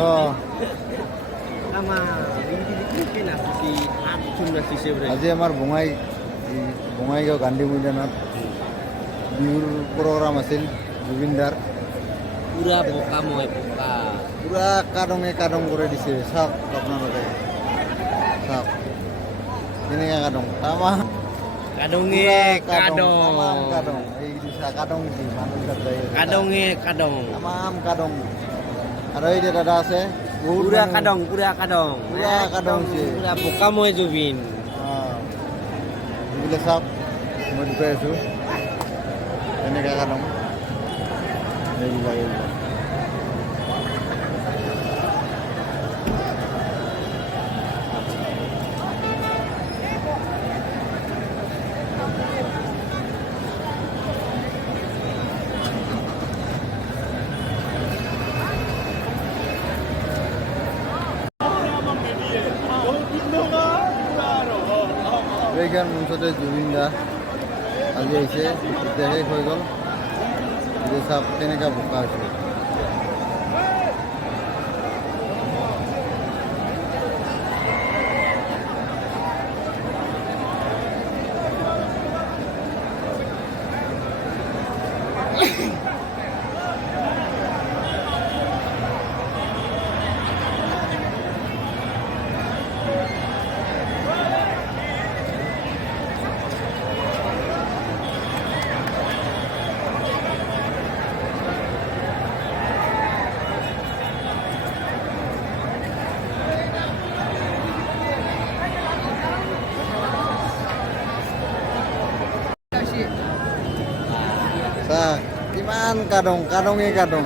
Oh, Sama ini na si Amchun na si Sebre. আজি আমাৰ বঙাইগাঁও গান্ধী মৈদানত বিহুৰ প্ৰগ্ৰাম আছিল জুবিনদাৰ। Pura boka moy boka. পুৰা কাদং কৰি দিছে, চাওক আপোনালোকে চাওক কেনেকৈ কাদং তামাম Kadonge তামাম kadong. কাদং এই দিছা কাদং দি মানুহবিলাক যায় Kadonge kadong. তামাম কাদং আৰু এই যে দাদা আছে বহুত Pura মানুহ। kadong, pura kadong. Pura kadong sih. Pura boka moy Jubin. এইবিলাক চাওক মই দেখুৱাই আছোঁ এনেকৈ কাদং এইবিলাক এইখন মঞ্চতে জুবিন দা আজি আহিছে, এতিয়া শেষ হৈ গ'ল। এতিয়া চাওক কেনেকৈ বোকা হৈছে। কিমান কাদং কাদঙে কাদং